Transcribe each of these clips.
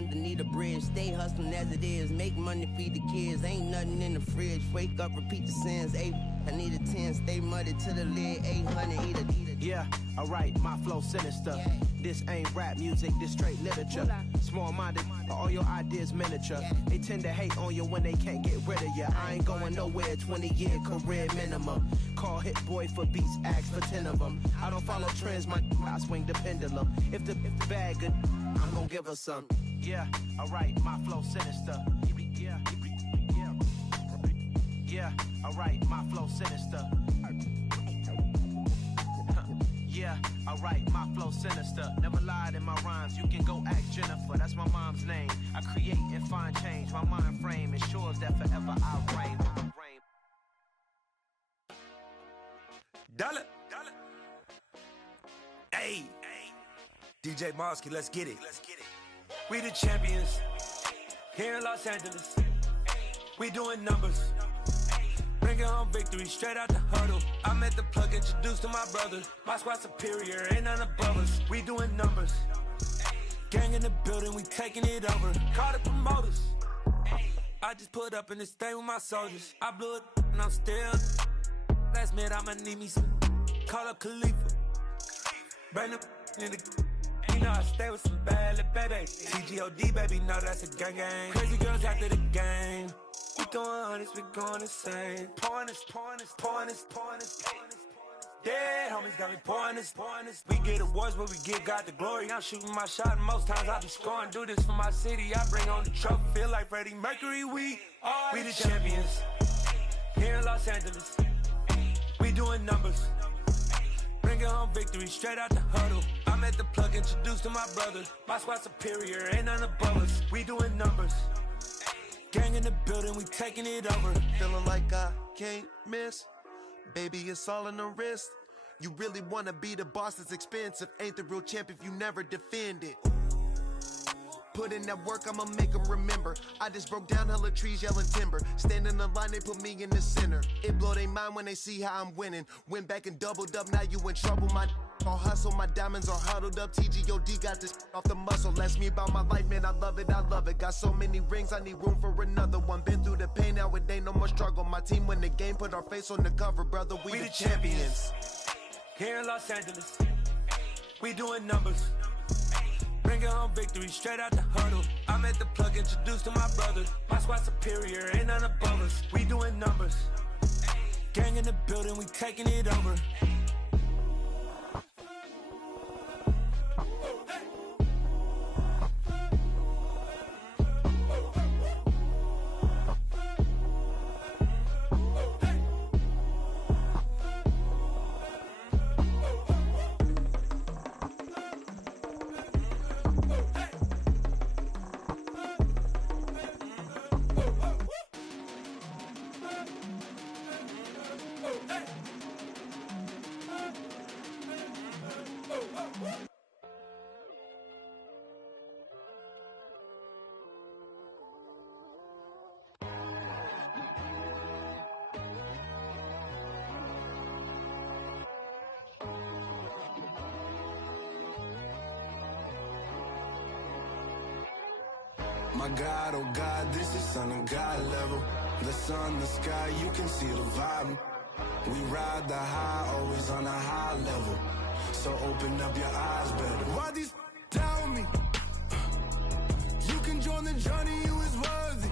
underneath the bridge. Stay hustling as it is. Make money, feed the kids. Ain't nothing in the fridge. Wake up, repeat the sins. I need a 10. Stay muddy to the lid. 800, eat a. Yeah, alright, my flow sinister. Yeah. This ain't rap music, this straight literature. Small-minded, all your ideas miniature. Yeah. They tend to hate on you when they can't get rid of you. I ain't going nowhere, 20-year career minimum. Call Hit Boy for beats, ask for 10 of them. I don't follow trends, I swing the pendulum. If the bag good, I'm gonna give her some. Yeah, alright, my flow sinister. Yeah, alright, my flow sinister. Yeah, alright, my flow sinister. Never lied in my rhymes, you can go ask Jennifer. That's my mom's name. I create and find change. My mind frame ensures that forever I reign. Dollar. Hey, DJ Mosky, let's get it. We the champions here in Los Angeles. We doing numbers. Bringing home victory straight out the huddle. I met the plug, introduced to my brother. My squad superior, ain't none above us. We doing numbers. Gang in the building, we taking it over. Call the promoters. I just put up in this thing with my soldiers. I blew it and I'm still. Last minute I'ma need me some. Call up Khalifa. Bring them in the. You know I stay with some bad little baby. TGOD baby, know that's a gang gang. Crazy girls after the game. We doing honest, we going insane. Pouring this. Dead homies got me pouring this. We get awards, but we give God the glory. I'm shooting my shot, and most times I be scoring. Do this for my city, I bring on the trophy. Feel like Freddie Mercury, we the champions here in Los Angeles. We doing numbers. Bringing home victory straight out the huddle. I met the plug, introduced to my brother. My squad superior, ain't none above us. We doing numbers. Gang in the building, we taking it over. Feeling like I can't miss. Baby, it's all in the wrist. You really wanna be the boss, it's expensive. Ain't the real champ if you never defend it. Put in that work, I'ma make them remember. I just broke down hella trees, yelling timber. Stand in the line, they put me in the center. It blow they mind when they see how I'm winning. Went back and doubled up, now you in trouble. My all hustle, my diamonds are huddled up. TGOD got this off the muscle. Ask me about my life, man, I love it. Got so many rings, I need room for another one. Been through the pain, now it ain't no more struggle. My team win the game, put our face on the cover, brother. We the champions. Here in Los Angeles, we doing numbers. Bringing home victory straight out the huddle. I met the plug, introduced to my brother. My squad superior, ain't none above us. We doing numbers. Gang in the building, we taking it over. My God, oh God, this is Son of God level. The sun, the sky, you can see the vibe. We ride the high, always on a high level. So open up your eyes better. Why these tell me? You can join the journey, you is worthy.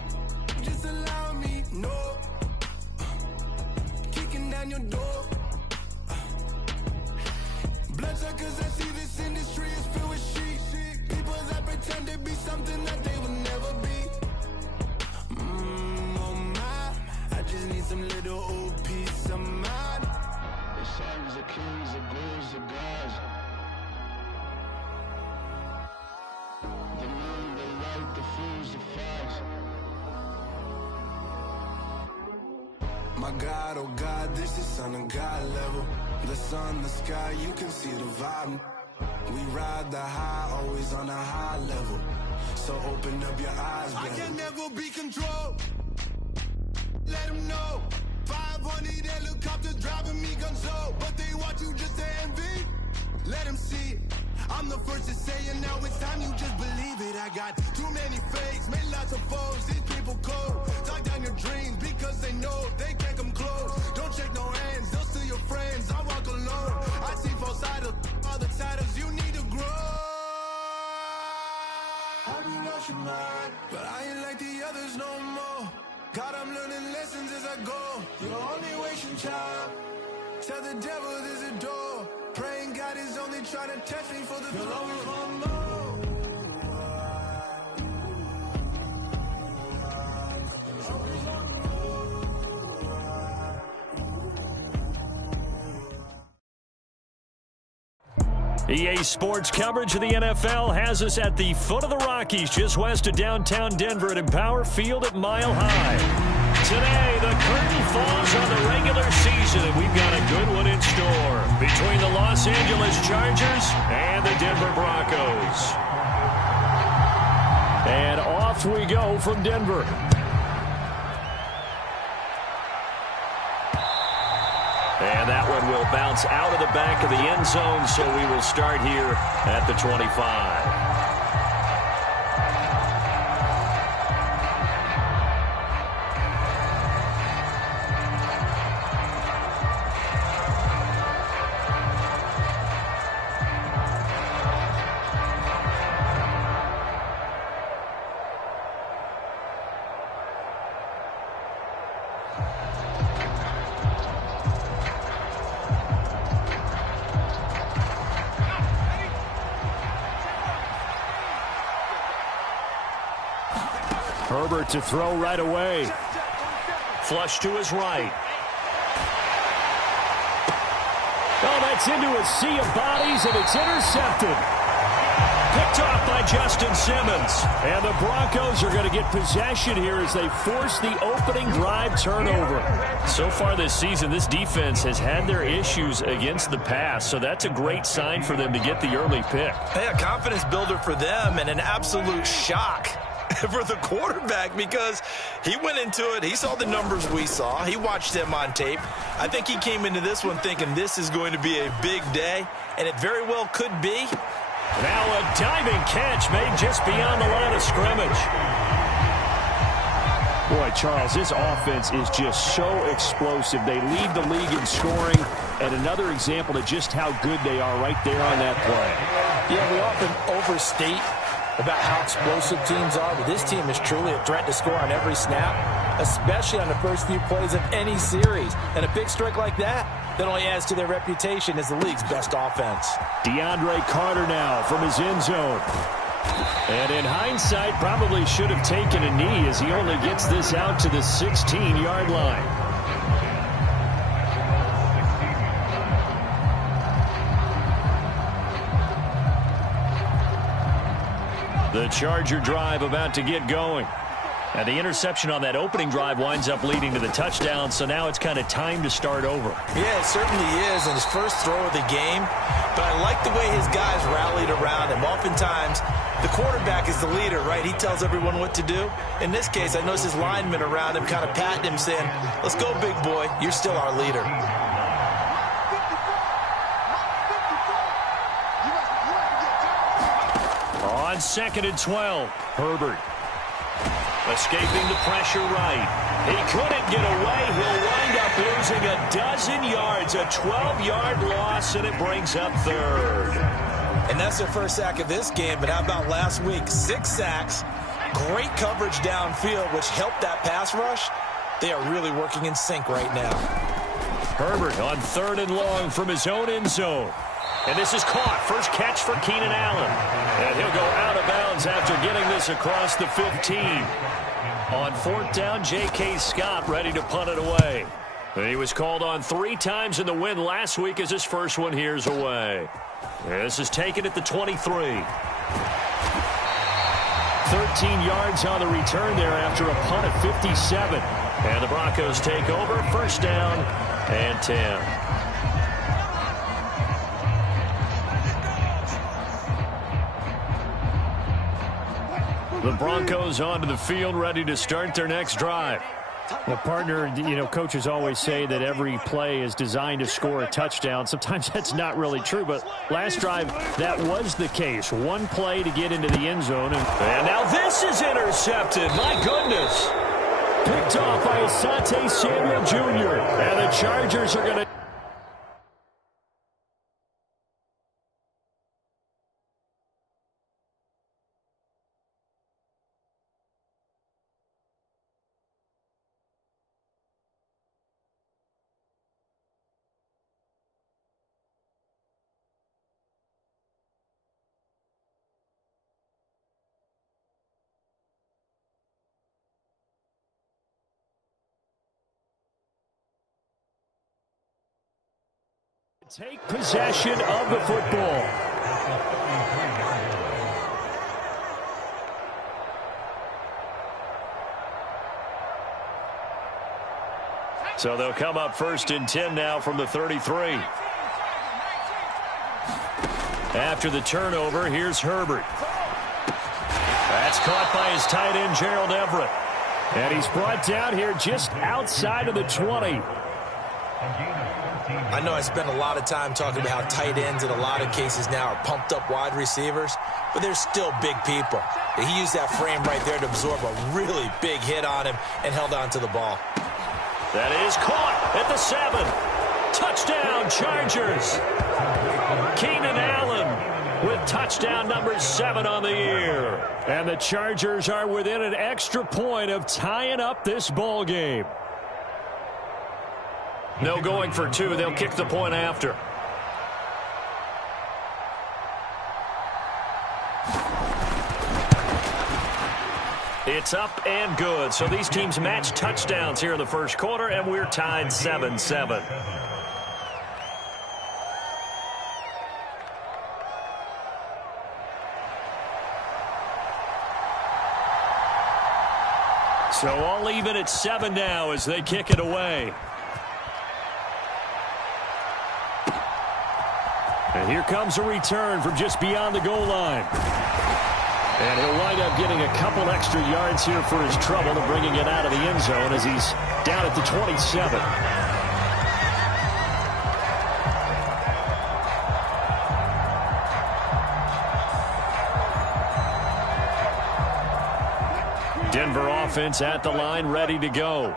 Just allow me, no. Kicking down your door. Bloodsuckers, I see this industry is filled with sheep. People that pretend to be something that they will never be. Oh my, I just need some little old peace of mind. The sons of kings, the ghouls, the gods. The moon, the light, the fools, the facts. My God, oh God, this is Son of God level. The sun, the sky, you can see the vibe. We ride the high, always on a high level. So open up your eyes, baby. I can never be controlled. Let them know. 500 helicopters driving me gonzo. But they want you just to envy. Let them see it. I'm the first to say it, now it's time you just believe it. I got too many fakes, made lots of foes. These people cold. Talk down your dreams because they know they can't come close. Don't shake no hands, they'll steal your friends. I walk alone. I see false idols, all the titles you need to grow. I've been watching mine, but I ain't like the others no more. God, I'm learning lessons as I go. You're only wasting time. Tell the devil there's a door. Praying God is only trying to test me for the throne. You'll always want more. EA Sports coverage of the NFL has us at the foot of the Rockies, just west of downtown Denver at Empower Field at Mile High. Today, the curtain falls on the regular season, and we've got a good one in store between the Los Angeles Chargers and the Denver Broncos. And off we go from Denver. And that one will bounce out of the back of the end zone, so we will start here at the 25. Herbert to throw right away. Flush to his right. Oh, that's into a sea of bodies, and it's intercepted. Picked off by Justin Simmons. And the Broncos are going to get possession here as they force the opening drive turnover. So far this season, this defense has had their issues against the pass, so that's a great sign for them to get the early pick. Hey, a confidence builder for them and an absolute shock for the quarterback, because he went into it, he saw the numbers we saw, he watched them on tape. I think he came into this one thinking this is going to be a big day, and it very well could be. Now a diving catch made just beyond the line of scrimmage. Boy, Charles, this offense is just so explosive. They lead the league in scoring, and another example of just how good they are right there on that play. Yeah, we often overstate about how explosive teams are, but this team is truly a threat to score on every snap, especially on the first few plays of any series. And a big strike like that only adds to their reputation as the league's best offense. DeAndre Carter now from his end zone. And in hindsight, probably should have taken a knee as he only gets this out to the 16-yard line. The Charger drive about to get going. And the interception on that opening drive winds up leading to the touchdown, so now it's kind of time to start over. Yeah, it certainly is, and his first throw of the game. But I like the way his guys rallied around him. Oftentimes, the quarterback is the leader, right? He tells everyone what to do. In this case, I noticed his linemen around him kind of patting him, saying, "Let's go, big boy. You're still our leader." On 2nd and 12, Herbert escaping the pressure right. He couldn't get away. He'll wind up losing a dozen yards, a 12-yard loss, and it brings up 3rd. And that's their first sack of this game, but how about last week? 6 sacks, great coverage downfield, which helped that pass rush. They are really working in sync right now. Herbert on 3rd and long from his own end zone. And this is caught. First catch for Keenan Allen. And he'll go out of bounds after getting this across the 15. On 4th down, J.K. Scott ready to punt it away. He was called on 3 times in the win last week as his first one here's away. This is taken at the 23. 13 yards on the return there after a punt of 57. And the Broncos take over. 1st down and 10. The Broncos onto the field, ready to start their next drive. Well, partner, coaches always say that every play is designed to score a touchdown. Sometimes that's not really true, but last drive, that was the case. One play to get into the end zone. And now this is intercepted. My goodness. Picked off by Asante Samuel Jr. And the Chargers are going to... take possession of the football. So they'll come up 1st and 10 now from the 33. After the turnover, here's Herbert. That's caught by his tight end, Gerald Everett. And he's brought down here just outside of the 20. I know I spent a lot of time talking about how tight ends in a lot of cases now are pumped up wide receivers, but they're still big people. He used that frame right there to absorb a really big hit on him and held on to the ball. That is caught at the 7. Touchdown, Chargers. Keenan Allen with touchdown number 7 on the year. And the Chargers are within an extra point of tying up this ball game. No going for 2. They'll kick the point after. It's up and good. So these teams match touchdowns here in the first quarter, and we're tied 7-7. So all even at 7 now as they kick it away. And here comes a return from just beyond the goal line. And he'll wind up getting a couple extra yards here for his trouble and bringing it out of the end zone as he's down at the 27. Denver offense at the line, ready to go.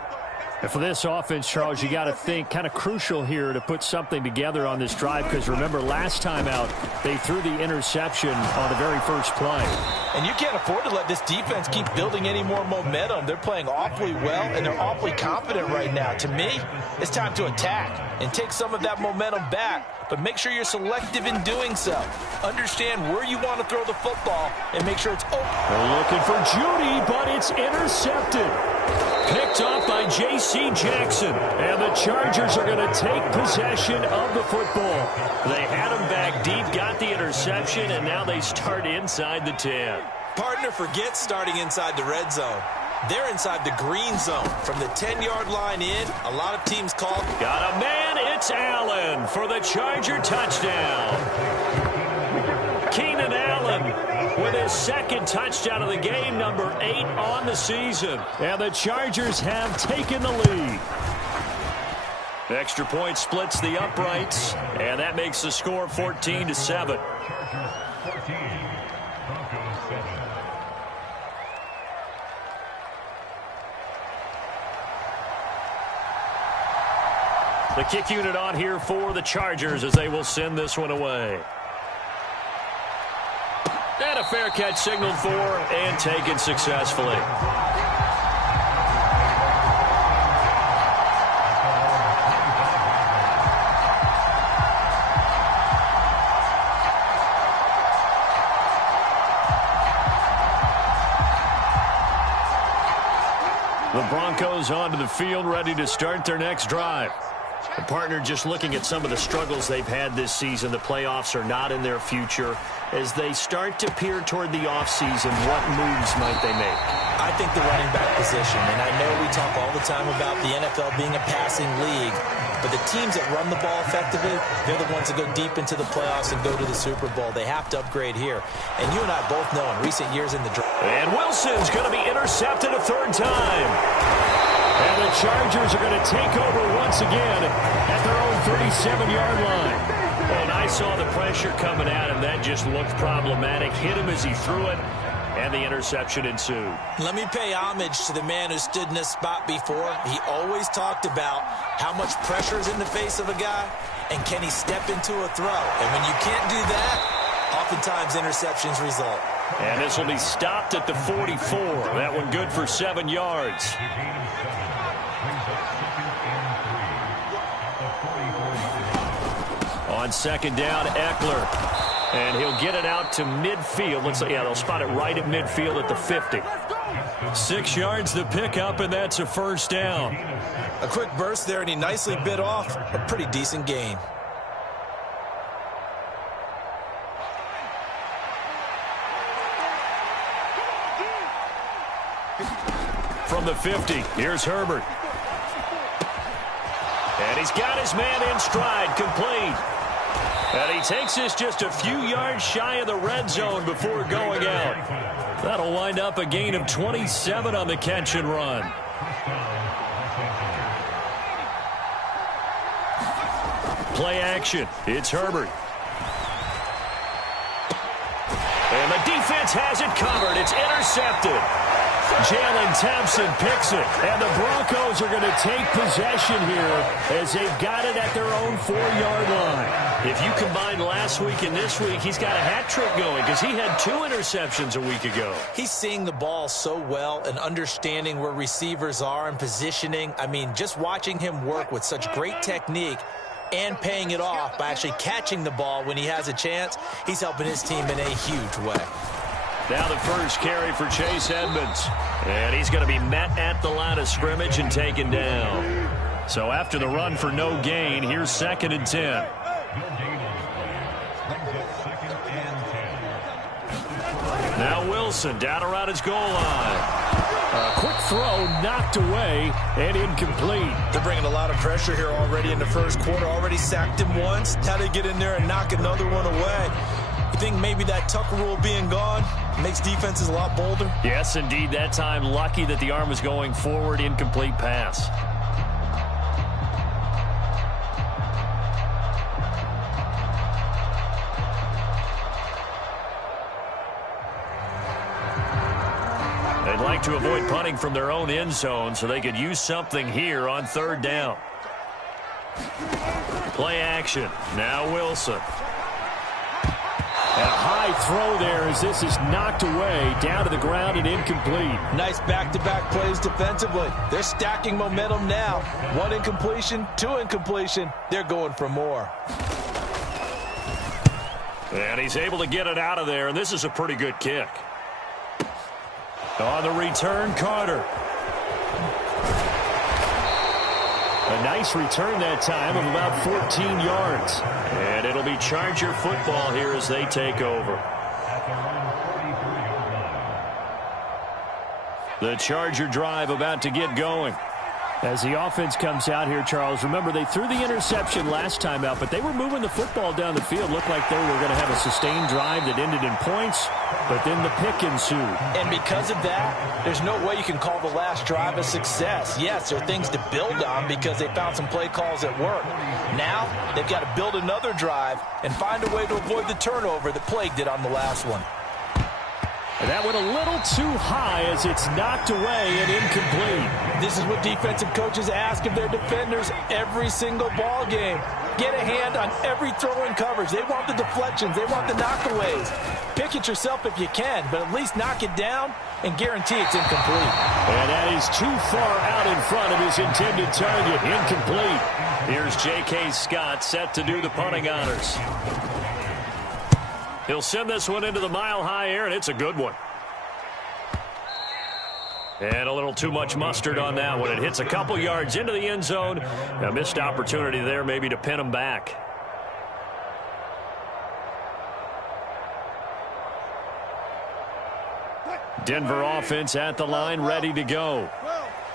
And for this offense, Charles, you got to think kind of crucial here to put something together on this drive because remember last time out they threw the interception on the very first play. And you can't afford to let this defense keep building any more momentum. They're playing awfully well and they're awfully confident right now. To me, it's time to attack and take some of that momentum back, but make sure you're selective in doing so. Understand where you want to throw the football and make sure it's open. They're looking for Judy, but it's intercepted. Picked off by J.C. Jackson. And the Chargers are going to take possession of the football. They had him back deep, got the interception, and now they start inside the 10. Partner forgets starting inside the red zone. They're inside the green zone. From the 10-yard line in, a lot of teams call. Got a man, it's Allen for the Charger touchdown. Keenan Allen with his second touchdown of the game, number 8 on the season. And the Chargers have taken the lead. Extra point splits the uprights, and that makes the score 14-7. The kick unit on here for the Chargers as they will send this one away. And a fair catch signaled for and taken successfully. The Broncos onto the field, ready to start their next drive. The partner just looking at some of the struggles they've had this season. The playoffs are not in their future. As they start to peer toward the offseason, what moves might they make? I think the running back position, and I know we talk all the time about the NFL being a passing league, but the teams that run the ball effectively, they're the ones that go deep into the playoffs and go to the Super Bowl. They have to upgrade here. And you and I both know in recent years in the draft. And Wilson's going to be intercepted a third time. And the Chargers are going to take over once again at their own 37-yard line. And I saw the pressure coming at him. That just looked problematic. Hit him as he threw it, and the interception ensued. Let me pay homage to the man who stood in this spot before. He always talked about how much pressure is in the face of a guy, and can he step into a throw. And when you can't do that, oftentimes interceptions result. And this will be stopped at the 44. That one good for 7 yards. On second down, Eckler. And he'll get it out to midfield. Looks like, yeah, they'll spot it right at midfield at the 50. 6 yards the pickup, and that's a first down. A quick burst there, and he nicely bit off a pretty decent gain. From the 50, here's Herbert. And he's got his man in stride, complete. And he takes this just a few yards shy of the red zone before going out. That'll wind up a gain of 27 on the catch and run. Play action. It's Herbert. And the defense has it covered. It's intercepted. Jalen Thompson picks it, and the Broncos are going to take possession here as they've got it at their own 4-yard line. If you combine last week and this week, he's got a hat trick going because he had 2 interceptions a week ago. He's seeing the ball so well and understanding where receivers are and positioning. I mean, just watching him work with such great technique and paying it off by actually catching the ball when he has a chance, he's helping his team in a huge way. Now the first carry for Chase Edmonds. And he's going to be met at the line of scrimmage and taken down. So after the run for no gain, here's 2nd and 10. Now Wilson down around his goal line. A quick throw knocked away and incomplete. They're bringing a lot of pressure here already in the first quarter. Already sacked him once. How to get in there and knock another one away. You think maybe that Tucker rule being gone makes defenses a lot bolder? Yes, indeed. That time, lucky that the arm was going forward. Incomplete pass. They'd like to avoid punting from their own end zone so they could use something here on 3rd down. Play action. Now Wilson. And a high throw there as this is knocked away, down to the ground and incomplete. Nice back-to-back plays defensively. They're stacking momentum now. 1 incompletion, 2 incompletion. They're going for more. And he's able to get it out of there, and this is a pretty good kick. On the return, Carter. A nice return that time of about 14 yards. And it'll be Charger football here as they take over. The Charger drive about to get going. As the offense comes out here, Charles, remember they threw the interception last time out, but they were moving the football down the field. Looked like they were going to have a sustained drive that ended in points, but then the pick ensued. And because of that, there's no way you can call the last drive a success. Yes, there are things to build on because they found some play calls that work. Now, they've got to build another drive and find a way to avoid the turnover that plagued it on the last one. And that went a little too high as it's knocked away and incomplete. This is what defensive coaches ask of their defenders every single ball game. Get a hand on every throw in coverage. They want the deflections. They want the knockaways. Pick it yourself if you can, but at least knock it down and guarantee it's incomplete. And that is too far out in front of his intended target. Incomplete. Here's J.K. Scott set to do the punting honors. He'll send this one into the mile-high air, and it's a good one. And a little too much mustard on that one. It hits a couple yards into the end zone. A missed opportunity there maybe to pin him back. Denver offense at the line, ready to go.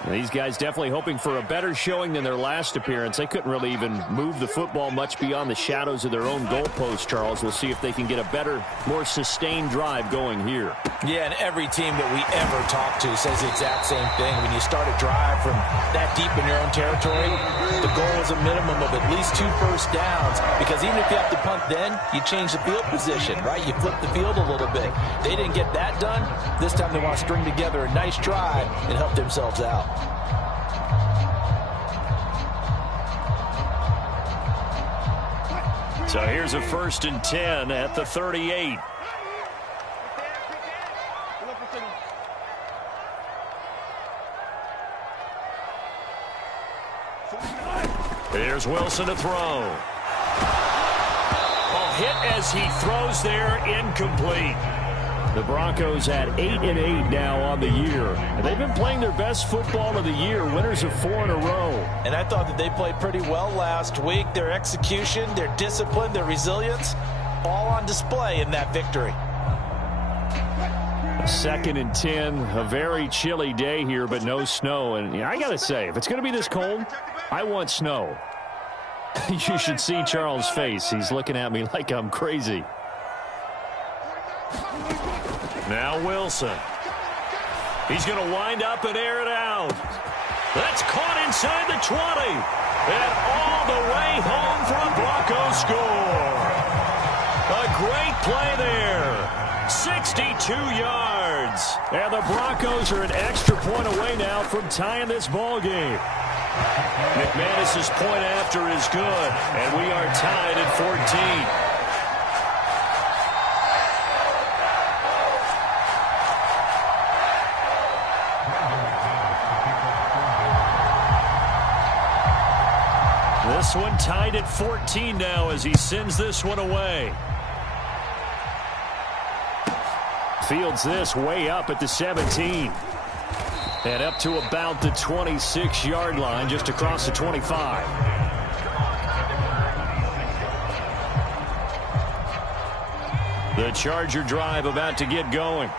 These guys definitely hoping for a better showing than their last appearance. They couldn't really even move the football much beyond the shadows of their own goalpost, Charles. We'll see if they can get a better, more sustained drive going here. Yeah, and every team that we ever talk to says the exact same thing. When you start a drive from that deep in your own territory, the goal is a minimum of at least 2 first downs, because even if you have to punt then, you change the field position, right? You flip the field a little bit. They didn't get that done. This time they want to string together a nice drive and help themselves out. So here's a 1st and 10 at the 38. Here's Wilson to throw. Hit as he throws there, incomplete. The Broncos at 8-8 now on the year. And they've been playing their best football of the year, winners of 4 in a row. And I thought that they played pretty well last week. Their execution, their discipline, their resilience, all on display in that victory. 2nd and 10, a very chilly day here, but no snow. And I got to say, if it's going to be this cold, I want snow. You should see Charles' face. He's looking at me like I'm crazy. Now Wilson. He's going to wind up and air it out. That's caught inside the 20. And all the way home for a Broncos score. A great play there. 62 yards. And the Broncos are an extra point away now from tying this ball game. McManus's point after is good, and we are tied at 14. This one tied at 14 now as he sends this one away. Fields this way up at the 17. And up to about the 26-yard line, just across the 25. The Charger drive about to get going.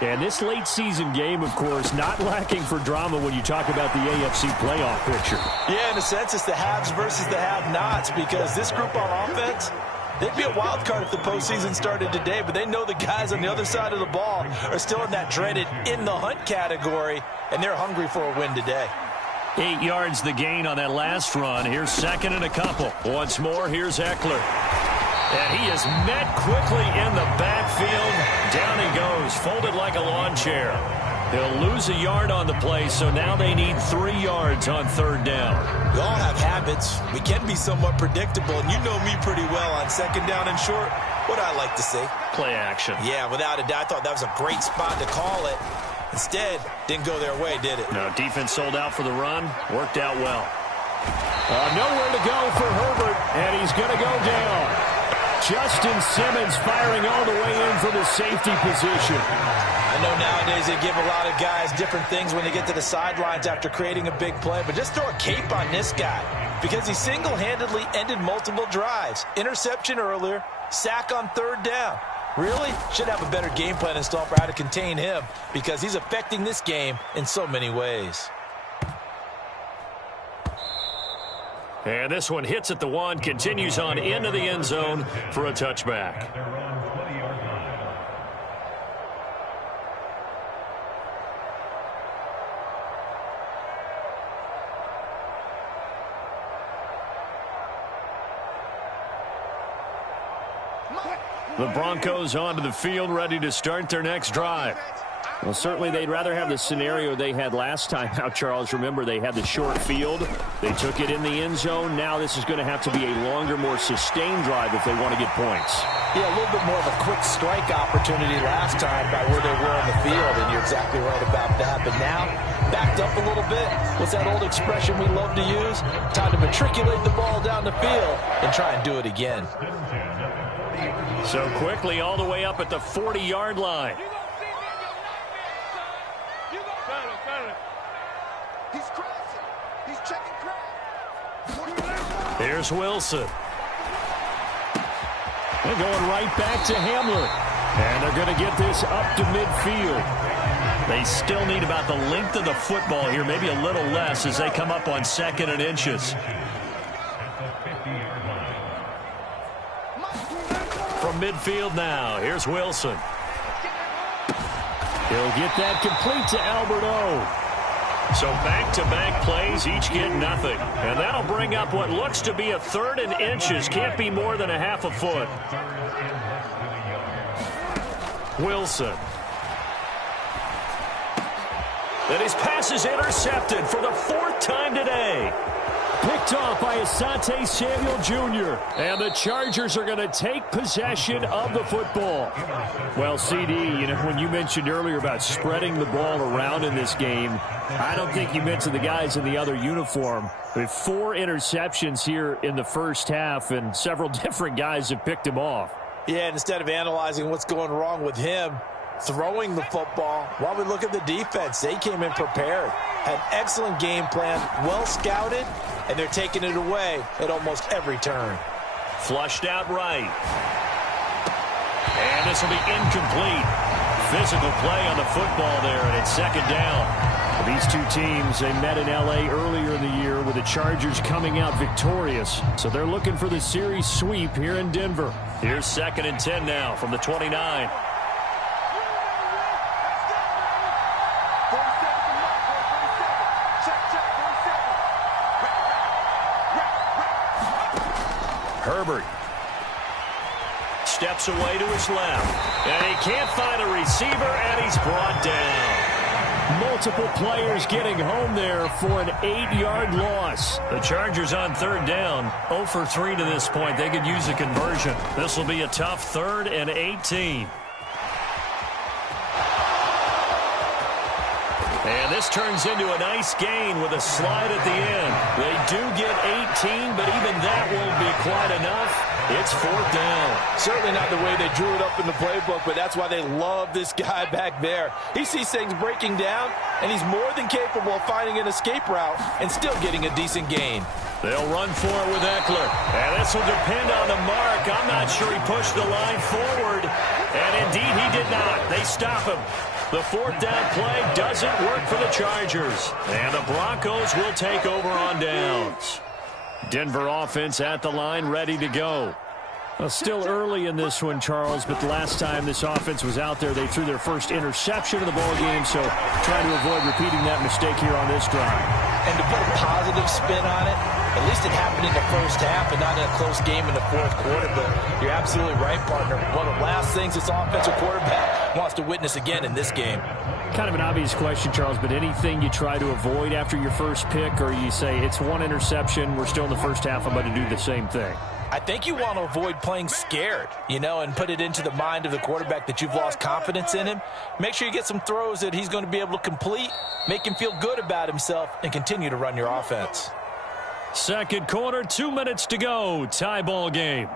And this late season game, of course, not lacking for drama when you talk about the AFC playoff picture. Yeah, in a sense, it's the haves versus the have-nots, because this group on offense, they'd be a wild card if the postseason started today, but they know the guys on the other side of the ball are still in that dreaded in-the-hunt category, and they're hungry for a win today. 8 yards the gain on that last run. Here's 2nd and a couple. Once more, here's Eckler. And he is met quickly in the backfield. Down he goes, folded like a lawn chair. He'll lose a yard on the play, so now they need 3 yards on 3rd down. We all have habits. We can be somewhat predictable, and you know me pretty well on 2nd down and short. What I like to see. Play action. Yeah, without a doubt. I thought that was a great spot to call it. Instead, didn't go their way, did it? No, defense sold out for the run. Worked out well. Nowhere to go for Herbert, and he's going to go down. Justin Simmons firing all the way in from the safety position. I know nowadays they give a lot of guys different things when they get to the sidelines after creating a big play, but just throw a cape on this guy because he single-handedly ended multiple drives. Interception earlier, sack on 3rd down. Really should have a better game plan installed for how to contain him because he's affecting this game in so many ways. And this one hits at the 1, continues on into the end zone for a touchback. The Broncos onto the field, ready to start their next drive. Well, certainly they'd rather have the scenario they had last time out, Charles. Remember, they had the short field. They took it in the end zone. Now this is going to have to be a longer, more sustained drive if they want to get points. Yeah, a little bit more of a quick strike opportunity last time by where they were on the field, and you're exactly right about that. But now, backed up a little bit. What's that old expression we love to use? Time to matriculate the ball down the field and try and do it again. So quickly all the way up at the 40-yard line. Here's Wilson. They're going right back to Hamler. And they're going to get this up to midfield. They still need about the length of the football here, maybe a little less as they come up on 2nd and inches. From midfield now, here's Wilson. He'll get that complete to Alberto. So back-to-back plays, each get nothing. And that'll bring up what looks to be a 3rd and inches. Can't be more than a half a foot. Wilson. Then his pass is intercepted for the 4th time today. Picked off by Asante Samuel Jr. And the Chargers are going to take possession of the football. Well, CD, you know, when you mentioned earlier about spreading the ball around in this game, I don't think you mentioned the guys in the other uniform. With 4 interceptions here in the first half, and several different guys have picked him off. Yeah, and instead of analyzing what's going wrong with him, throwing the football, while we look at the defense, they came in prepared. Had excellent game plan, well scouted, and they're taking it away at almost every turn. Flushed out right. And this will be incomplete. Physical play on the football there, and it's 2nd down. These two teams, they met in L.A. earlier in the year with the Chargers coming out victorious. So they're looking for the series sweep here in Denver. Here's 2nd and 10 now from the 29. Herbert steps away to his left, and he can't find a receiver, and he's brought down. Multiple players getting home there for an 8-yard loss. The Chargers on 3rd down, 0 for 3 to this point. They could use a conversion. This will be a tough 3rd and 18. And this turns into a nice gain with a slide at the end. They do get 18, but even that won't be quite enough. It's 4th down. Certainly not the way they drew it up in the playbook, but that's why they love this guy back there. He sees things breaking down, and he's more than capable of finding an escape route and still getting a decent gain. They'll run for it with Eckler. And this will depend on the mark. I'm not sure he pushed the line forward. And indeed, he did not. They stop him. The 4th down play doesn't work for the Chargers. And the Broncos will take over on downs. Denver offense at the line, ready to go. Well, still early in this one, Charles, but the last time this offense was out there, they threw their first interception of the ball game, so trying to avoid repeating that mistake here on this drive. And to put a positive spin on it, at least it happened in the first half and not in a close game in the 4th quarter, but you're absolutely right, partner. One of the last things this offensive quarterback wants to witness again in this game. Kind of an obvious question, Charles, but anything you try to avoid after your first pick, or you say it's 1 interception, we're still in the first half, I'm going to do the same thing? I think you want to avoid playing scared, you know, and put it into the mind of the quarterback that you've lost confidence in him. Make sure you get some throws that he's going to be able to complete, make him feel good about himself, and continue to run your offense. 2nd quarter, 2 minutes to go. Tie ball game.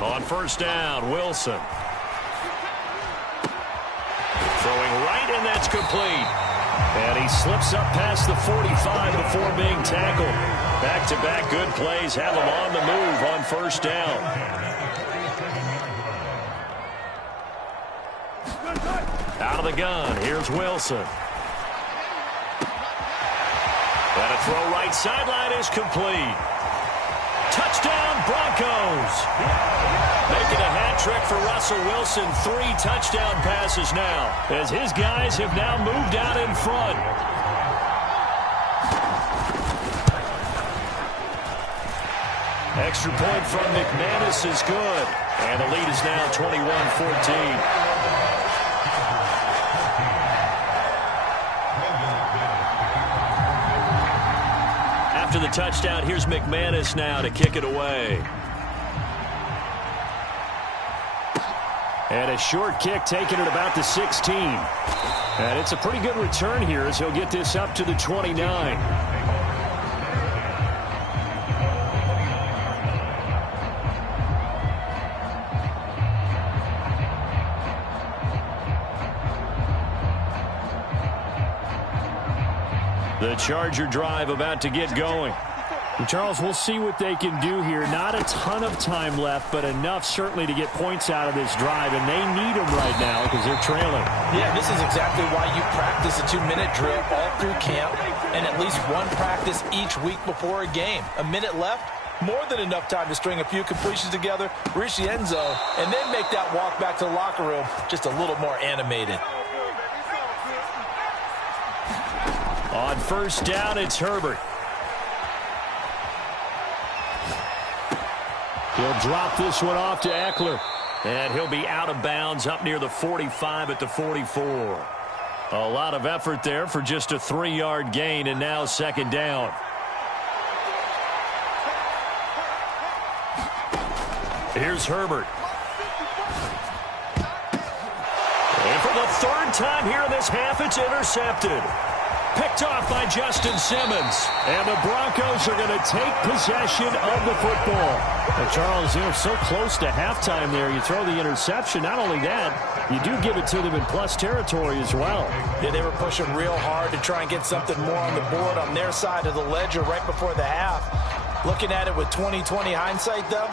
On 1st down, Wilson. Throwing right, and that's complete. And he slips up past the 45 before being tackled. Back-to-back good plays have him on the move on 1st down. Out of the gun, here's Wilson. And a throw right sideline is complete. Touchdown, Broncos. Making a hat trick for Russell Wilson. 3 touchdown passes now, as his guys have now moved out in front. Extra point from McManus is good. And the lead is now 21-14. After the touchdown, here's McManus now to kick it away. And a short kick taken at about the 16. And it's a pretty good return here as he'll get this up to the 29. The Charger drive about to get going. And Charles, we'll see what they can do here. Not a ton of time left, but enough certainly to get points out of this drive, and they need them right now because they're trailing. Yeah, this is exactly why you practice a 2-minute drill all through camp and at least one practice each week before a game. A minute left, more than enough time to string a few completions together, reach the end zone, and then make that walk back to the locker room just a little more animated. On first down, it's Herbert. He'll drop this one off to Eckler. And he'll be out of bounds up near the 45 at the 44. A lot of effort there for just a 3-yard gain, and now second down. Here's Herbert. And for the third time here in this half, it's intercepted. Picked off by Justin Simmons. And the Broncos are going to take possession of the football. Well, Charles, they're so close to halftime there. You throw the interception. Not only that, you do give it to them in plus territory as well. Yeah, they were pushing real hard to try and get something more on the board on their side of the ledger right before the half. Looking at it with 20/20 hindsight, though,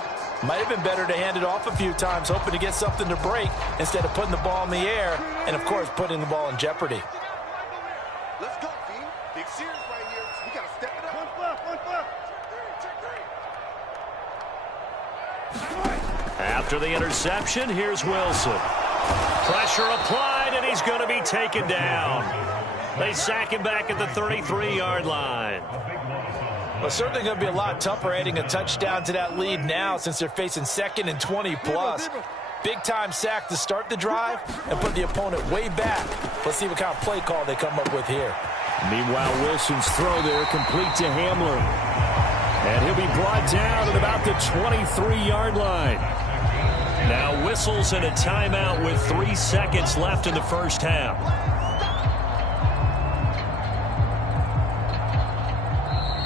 might have been better to hand it off a few times, hoping to get something to break instead of putting the ball in the air and, of course, putting the ball in jeopardy. Let's go, B. Big series right here. We got to step it up. One flip. After the interception, here's Wilson. Pressure applied, and he's going to be taken down. They sack him back at the 33-yard line. Well, certainly going to be a lot tougher adding a touchdown to that lead now since they're facing 2nd and 20+. Big-time sack to start the drive and put the opponent way back. Let's see what kind of play call they come up with here. Meanwhile, Wilson's throw there complete to Hamler. And he'll be brought down at about the 23-yard line. Now whistles and a timeout with 3 seconds left in the first half.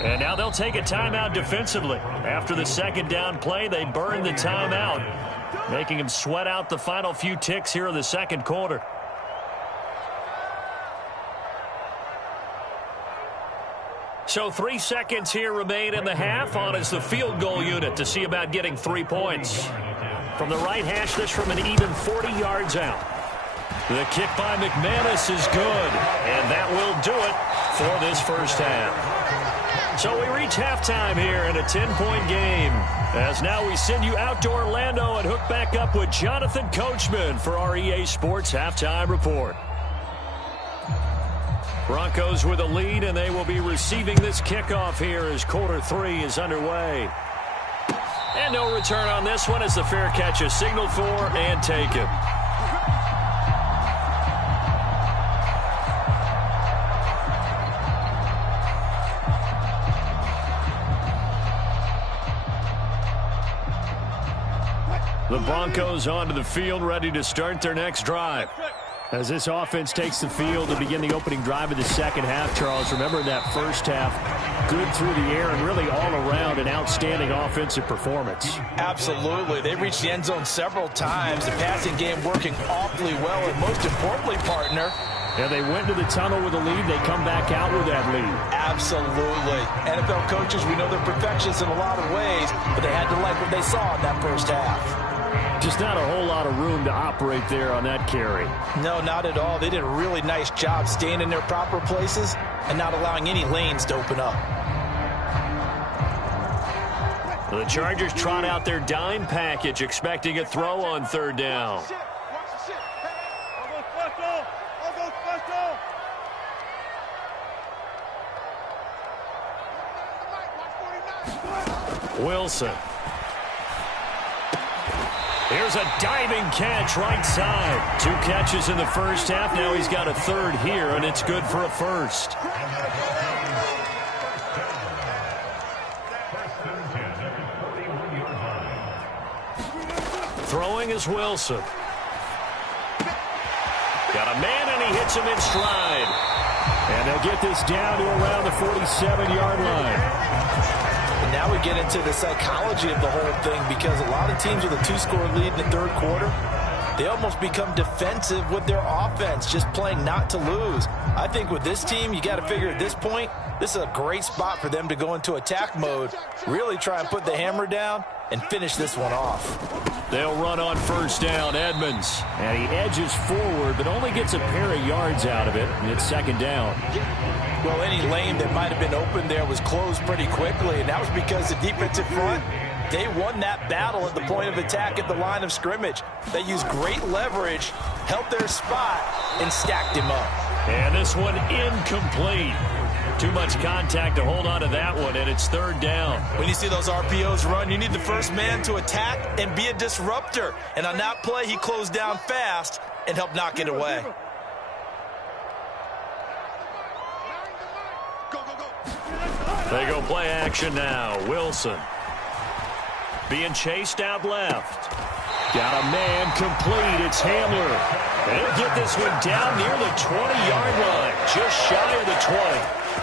And now they'll take a timeout defensively. After the second down play, they burn the timeout, making him sweat out the final few ticks here in the second quarter. So 3 seconds here remain in the half. On is the field goal unit to see about getting 3 points. From the right hash, this from an even 40 yards out. The kick by McManus is good, and that will do it for this first half. So we reach halftime here in a 10-point game. As now we send you out to Orlando and hook back up with Jonathan Coachman for our EA Sports Halftime Report. Broncos with a lead, and they will be receiving this kickoff here as quarter 3 is underway. And no return on this one as the fair catch is signaled for and taken. The Broncos onto the field, ready to start their next drive. As this offense takes the field to begin the opening drive of the second half, Charles, remember that first half, good through the air and really all around an outstanding offensive performance. Absolutely. They reached the end zone several times. The passing game working awfully well, and most importantly, partner, yeah, they went to the tunnel with a lead. They come back out with that lead. Absolutely. NFL coaches, we know they're perfectionists in a lot of ways, but they had to like what they saw in that first half. Just not a whole lot of room to operate there on that carry. No, not at all. They did a really nice job staying in their proper places and not allowing any lanes to open up. The Chargers trot out their dime package, expecting a throw on third down. Wilson. Here's a diving catch right side. 2 catches in the first half. Now he's got a third here, and it's good for a first. Throwing is Wilson. Got a man, and he hits him in stride. And they'll get this down to around the 47-yard line. And now we get into the psychology of the whole thing, because a lot of teams with a 2-score lead in the third quarter, they almost become defensive with their offense, just playing not to lose. I think with this team, you got to figure at this point, this is a great spot for them to go into attack mode, really try and put the hammer down and finish this one off. They'll run on first down, Edmonds. And he edges forward, but only gets a pair of yards out of it, and it's second down. Well, any lane that might have been open there was closed pretty quickly, and that was because the defensive front, they won that battle at the point of attack at the line of scrimmage. They used great leverage, held their spot, and stacked him up. And this one incomplete. Too much contact to hold on to that one, and it's third down. When you see those RPOs run, you need the first man to attack and be a disruptor. And on that play, he closed down fast and helped knock it away. They go play action now. Wilson being chased out left. Got a man complete. It's Hamler. And he'll get this one down near the 20-yard line, just shy of the 20.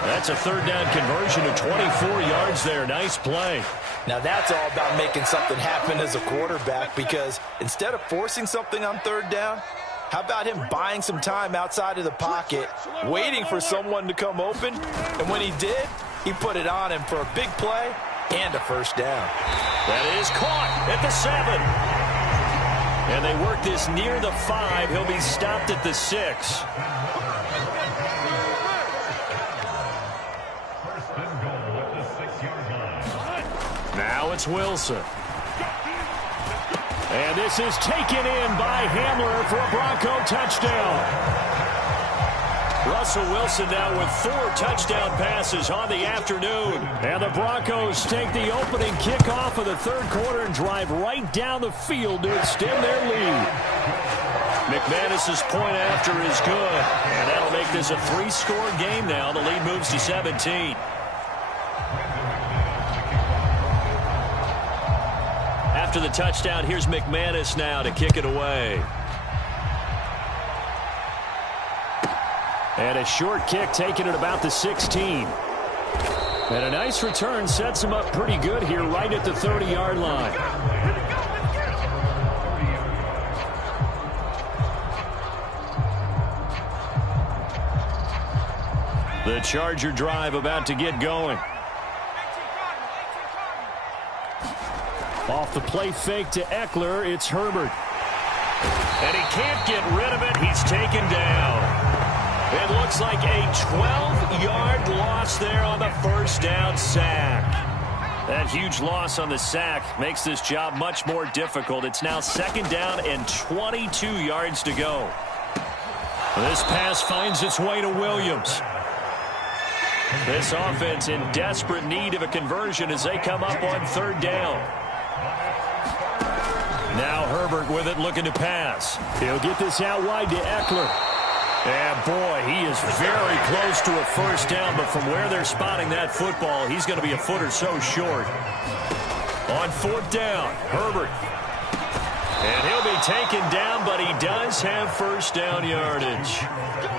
That's a third down conversion of 24 yards there. Nice play. Now that's all about making something happen as a quarterback, because instead of forcing something on third down, how about him buying some time outside of the pocket, waiting for someone to come open, and when he did, he put it on him for a big play and a first down. That is caught at the 7. And they work this near the 5. He'll be stopped at the 6. Now it's Wilson. And this is taken in by Hamler for a Bronco touchdown. Russell Wilson now with 4 touchdown passes on the afternoon. And the Broncos take the opening kickoff of the third quarter and drive right down the field to extend their lead. McManus's point after is good. And that'll make this a 3-score game now. The lead moves to 17. After the touchdown, here's McManus now to kick it away. And a short kick taken at about the 16. And a nice return sets him up pretty good here right at the 30-yard line. The Charger drive about to get going. Off the play fake to Eckler, it's Herbert. And he can't get rid of it. He's taken down. It looks like a 12-yard loss there on the first down sack. That huge loss on the sack makes this job much more difficult. It's now second down and 22 yards to go. This pass finds its way to Williams. This offense in desperate need of a conversion as they come up on third down. Now Herbert with it, looking to pass. He'll get this out wide to Eckler. And boy, he is very close to a first down, but from where they're spotting that football, he's going to be a foot or so short. On fourth down, Herbert. And he'll be taken down, but he does have first down yardage.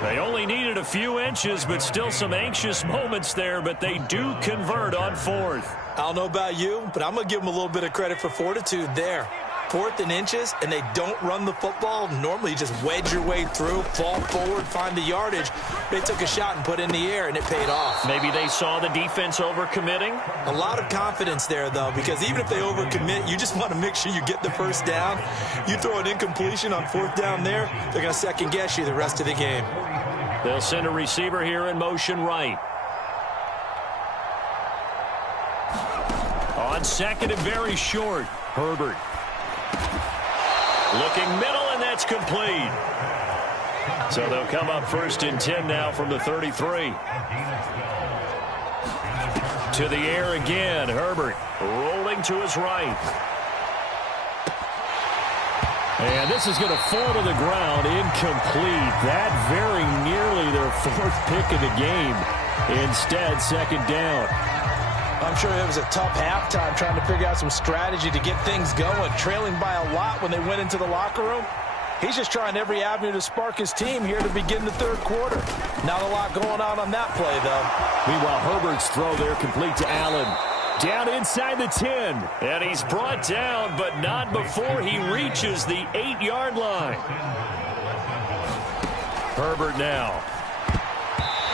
They only needed a few inches, but still some anxious moments there, but they do convert on fourth. I don't know about you, but I'm going to give them a little bit of credit for fortitude there. 4th and inches, and they don't run the football. Normally, you just wedge your way through, fall forward, find the yardage. They took a shot and put it in the air, and it paid off. Maybe they saw the defense overcommitting? A lot of confidence there, though, because even if they overcommit, you just want to make sure you get the first down. You throw an incompletion on 4th down there, they're going to second-guess you the rest of the game. They'll send a receiver here in motion right. On second and very short, Herbert. Looking middle, and that's complete. So they'll come up first and 10 now from the 33. To the air again, Herbert rolling to his right. And this is going to fall to the ground, incomplete. That very nearly their 4th pick of the game. Instead, second down. I'm sure it was a tough halftime trying to figure out some strategy to get things going, trailing by a lot when they went into the locker room. He's just trying every avenue to spark his team here to begin the third quarter. Not a lot going on that play, though. Meanwhile, Herbert's throw there complete to Allen. Down inside the 10. And he's brought down, but not before he reaches the 8-yard line. Herbert now.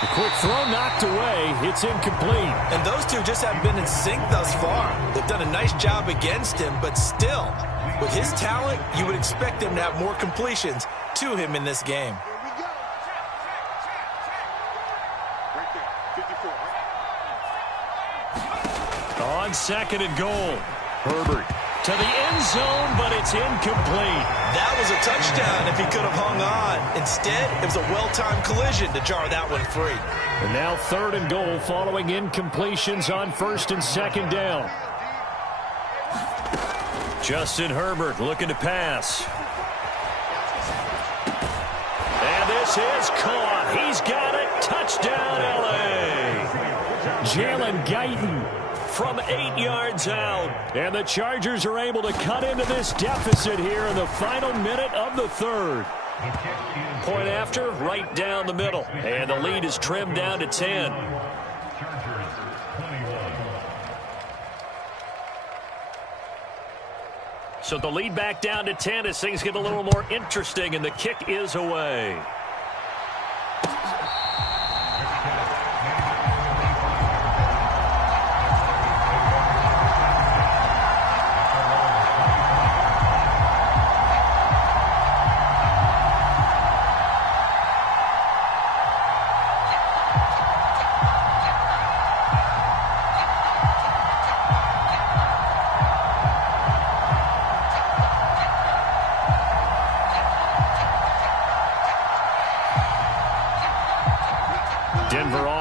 The quick throw knocked away. It's incomplete. And those two just haven't been in sync thus far. They've done a nice job against him, but still, with his talent, you would expect him to have more completions to him in this game. On 2nd and goal. Herbert to the end zone, but it's incomplete. That was a touchdown if he could have hung on. Instead, it was a well-timed collision to jar that one free. And now 3rd and goal following incompletions on 1st and 2nd down. Justin Herbert looking to pass. And this is caught. He's got it. Touchdown, L.A. Jalen Guyton from 8 yards out. And the Chargers are able to cut into this deficit here in the final minute of the 3rd. Point after, right down the middle. And the lead is trimmed down to 10. So the lead back down to 10 as things get a little more interesting, and the kick is away.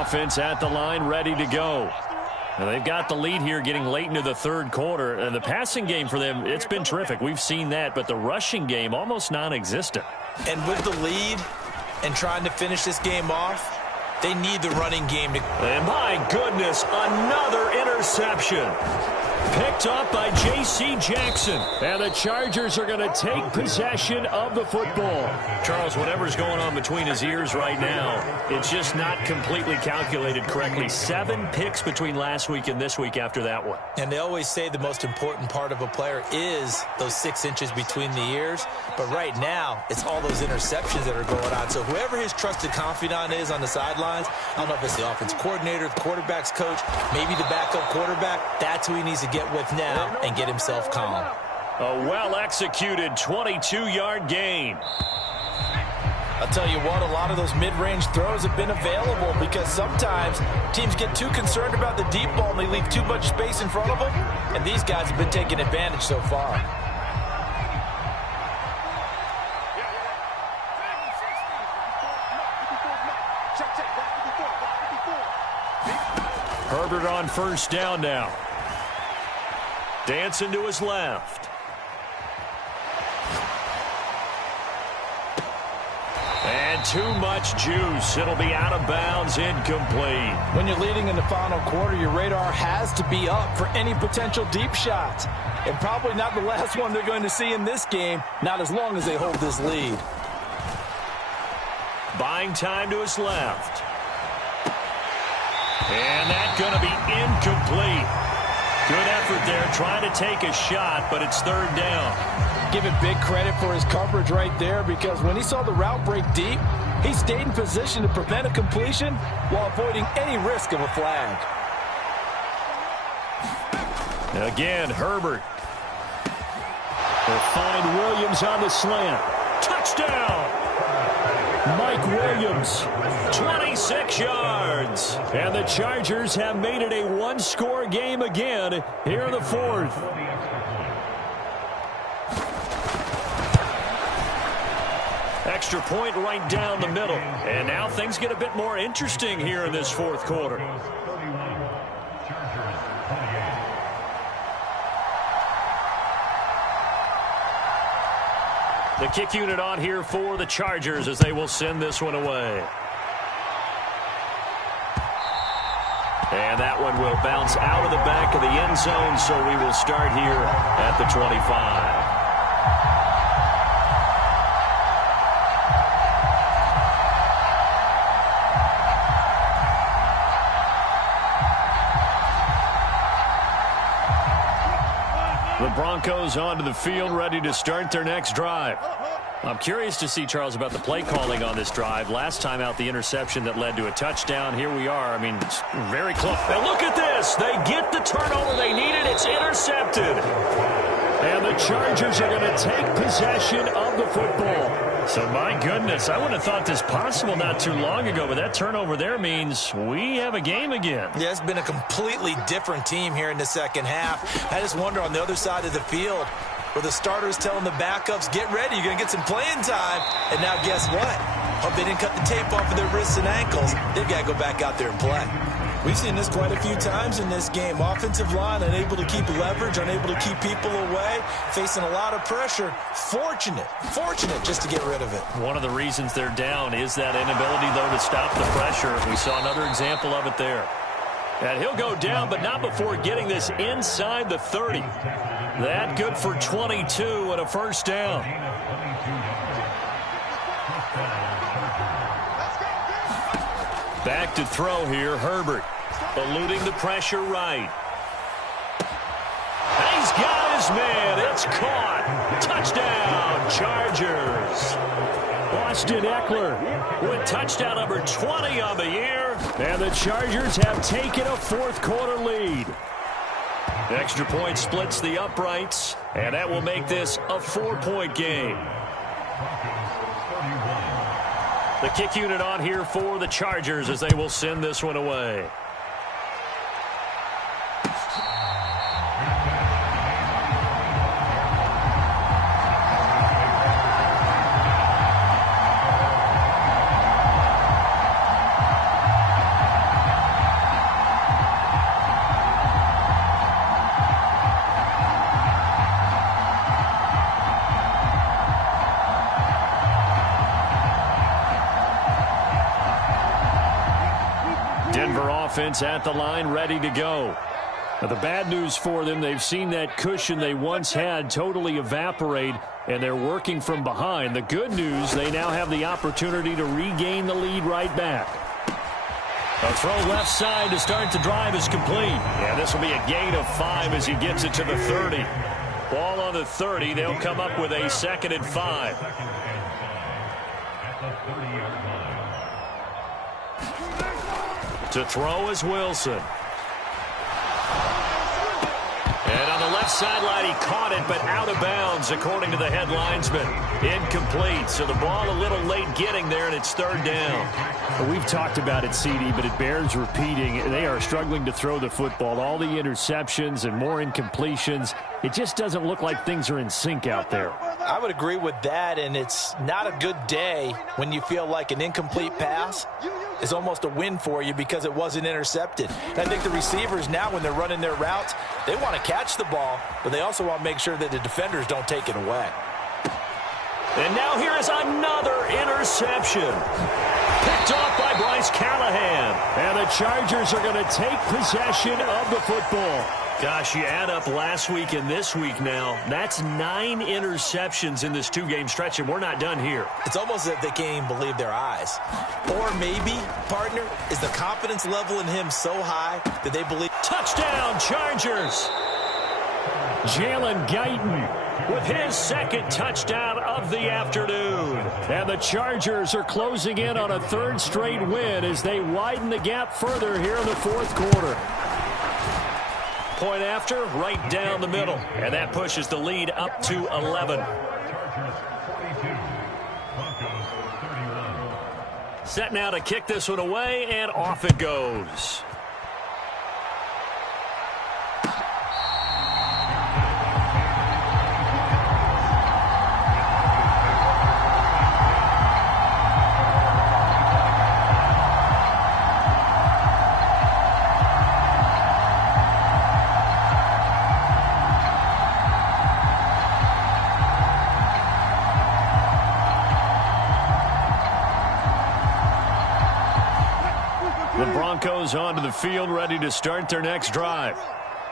Offense at the line, ready to go. And they've got the lead here getting late into the 3rd quarter. And the passing game for them, it's been terrific. We've seen that, but the rushing game almost non-existent. And with the lead and trying to finish this game off, they need the running game to... And my goodness, another interception. Picked up by J.C. Jackson. And the Chargers are going to take possession of the football. Charles, whatever's going on between his ears right now, it's just not completely calculated correctly. 7 picks between last week and this week after that one. And they always say the most important part of a player is those 6 inches between the ears. But right now, it's all those interceptions that are going on. So whoever his trusted confidant is on the sidelines, I don't know if it's the offense coordinator, the quarterback's coach, maybe the backup quarterback, that's who he needs to get with now and get himself calm. A well-executed 22-yard gain. I'll tell you what, a lot of those mid-range throws have been available because sometimes teams get too concerned about the deep ball and they leave too much space in front of them, and these guys have been taking advantage so far. Herbert on 1st down now. Dancing to his left. And too much juice. It'll be out of bounds, incomplete. When you're leading in the final quarter, your radar has to be up for any potential deep shots. And probably not the last one they're going to see in this game, not as long as they hold this lead. Buying time to his left. And that's going to be incomplete. Good effort there, trying to take a shot, but it's 3rd down. Give him big credit for his coverage right there, because when he saw the route break deep, he stayed in position to prevent a completion while avoiding any risk of a flag. Again, Herbert. They'll find Williams on the slant. Touchdown! Mike Williams, 26 yards. And the Chargers have made it a one-score game again here in the 4th. Extra point right down the middle. And now things get a bit more interesting here in this 4th quarter. The kick unit on here for the Chargers as they will send this one away. And that one will bounce out of the back of the end zone, so we will start here at the 25. Broncos onto the field, ready to start their next drive. I'm curious to see, Charles, about the play calling on this drive. Last time out, the interception that led to a touchdown. Here we are. I mean, it's very close. And look at this. They get the turnover they needed. It's intercepted. And the Chargers are going to take possession of the football. So, my goodness, I wouldn't have thought this possible not too long ago, but that turnover there means we have a game again. Yeah, it's been a completely different team here in the second half. I just wonder on the other side of the field, where the starters telling the backups, get ready, you're going to get some playing time. And now guess what? Hope they didn't cut the tape off of their wrists and ankles. They've got to go back out there and play. We've seen this quite a few times in this game. Offensive line unable to keep leverage, unable to keep people away, facing a lot of pressure. Fortunate just to get rid of it. One of the reasons they're down is that inability, though, to stop the pressure. We saw another example of it there. And he'll go down, but not before getting this inside the 30. That good for 22 and a first down. Back to throw here, Herbert. Eluding the pressure right. He's got his man. It's caught. Touchdown, Chargers. Austin Eckler with touchdown number 20 on the year. And the Chargers have taken a fourth-quarter lead. Extra point splits the uprights, and that will make this a 4-point game. The kick unit on here for the Chargers as they will send this one away. Offense at the line, ready to go. Now, the bad news for them, they've seen that cushion they once had totally evaporate, and they're working from behind. The good news, they now have the opportunity to regain the lead right back. A throw left side to start the drive is complete. Yeah, this will be a gain of 5 as he gets it to the 30. Ball on the 30. They'll come up with a 2nd and 5. To throw is Wilson. And on the left sideline, he caught it, but out of bounds, according to the head linesman. Incomplete, so the ball a little late getting there, and it's 3rd down. Well, we've talked about it, CD, but it bears repeating. They are struggling to throw the football. All the interceptions and more incompletions. It just doesn't look like things are in sync out there. I would agree with that, and it's not a good day when you feel like an incomplete pass is almost a win for you because it wasn't intercepted. And I think the receivers now, when they're running their routes, they want to catch the ball, but they also want to make sure that the defenders don't take it away. And now here is another interception. Picked off by Bryce Callahan. And the Chargers are going to take possession of the football. Gosh, you add up last week and this week now. That's 9 interceptions in this 2-game stretch, and we're not done here. It's almost as if they can't even believe their eyes. Or maybe, partner, is the confidence level in him so high that they believe. Touchdown, Chargers! Jalen Guyton with his 2nd touchdown of the afternoon. And the Chargers are closing in on a 3rd straight win as they widen the gap further here in the 4th quarter. Point after, right down the middle. And that pushes the lead up to 11. Set now to kick this one away, and off it goes. Broncos onto the field, ready to start their next drive.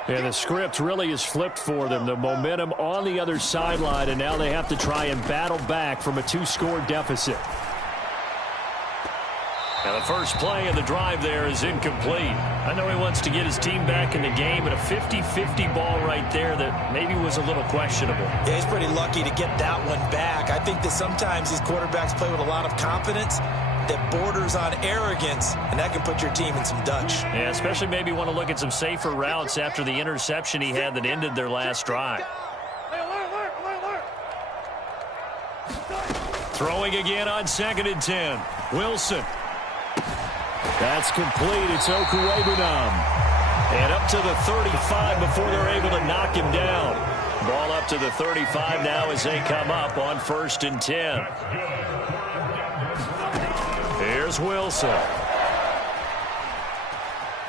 And the script really is flipped for them. The momentum on the other sideline, and now they have to try and battle back from a 2-score deficit. Now the first play of the drive there is incomplete. I know he wants to get his team back in the game, but a 50-50 ball right there that maybe was a little questionable. Yeah, he's pretty lucky to get that one back. I think that sometimes these quarterbacks play with a lot of confidence that borders on arrogance, and that can put your team in some Dutch. Yeah, especially maybe want to look at some safer routes after the interception he had that ended their last drive. Throwing again on 2nd and 10. Wilson. That's complete. It's Okuwebunam. And up to the 35 before they're able to knock him down. Ball up to the 35 now as they come up on 1st and 10. Here's Wilson.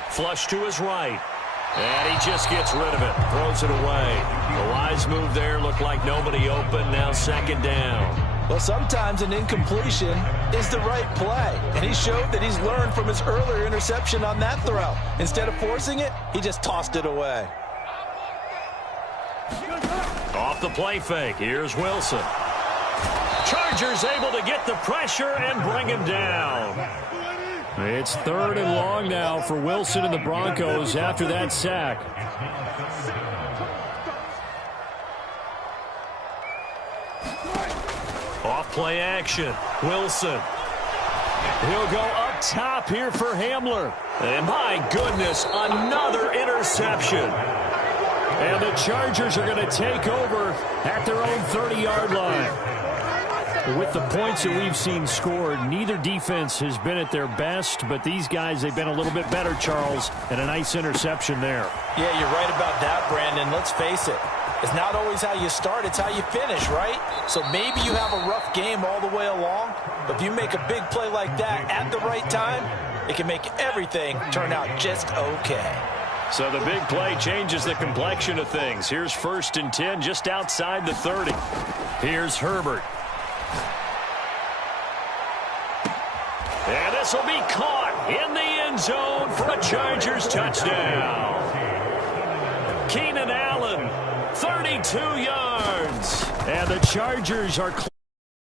Flush to his right. And he just gets rid of it. Throws it away. The wise move there. Looked like nobody open. Now 2nd down. Well, sometimes an incompletion is the right play. And he showed that he's learned from his earlier interception on that throw. Instead of forcing it, he just tossed it away. Off the play fake. Here's Wilson. Chargers able to get the pressure and bring him down. It's 3rd and long now for Wilson and the Broncos after that sack. Off play action. Wilson. He'll go up top here for Hamler. And my goodness, another interception. And the Chargers are going to take over at their own 30-yard line. With the points that we've seen scored, neither defense has been at their best, but these guys, they've been a little bit better, Charles, and a nice interception there. Yeah, you're right about that, Brandon. Let's face it. It's not always how you start, it's how you finish, right? So maybe you have a rough game all the way along, but if you make a big play like that at the right time, it can make everything turn out just okay. So the big play changes the complexion of things. Here's 1st and 10 just outside the 30. Here's Herbert. And this will be caught in the end zone for a Chargers touchdown. Keenan Allen, 32 yards. And the Chargers are close.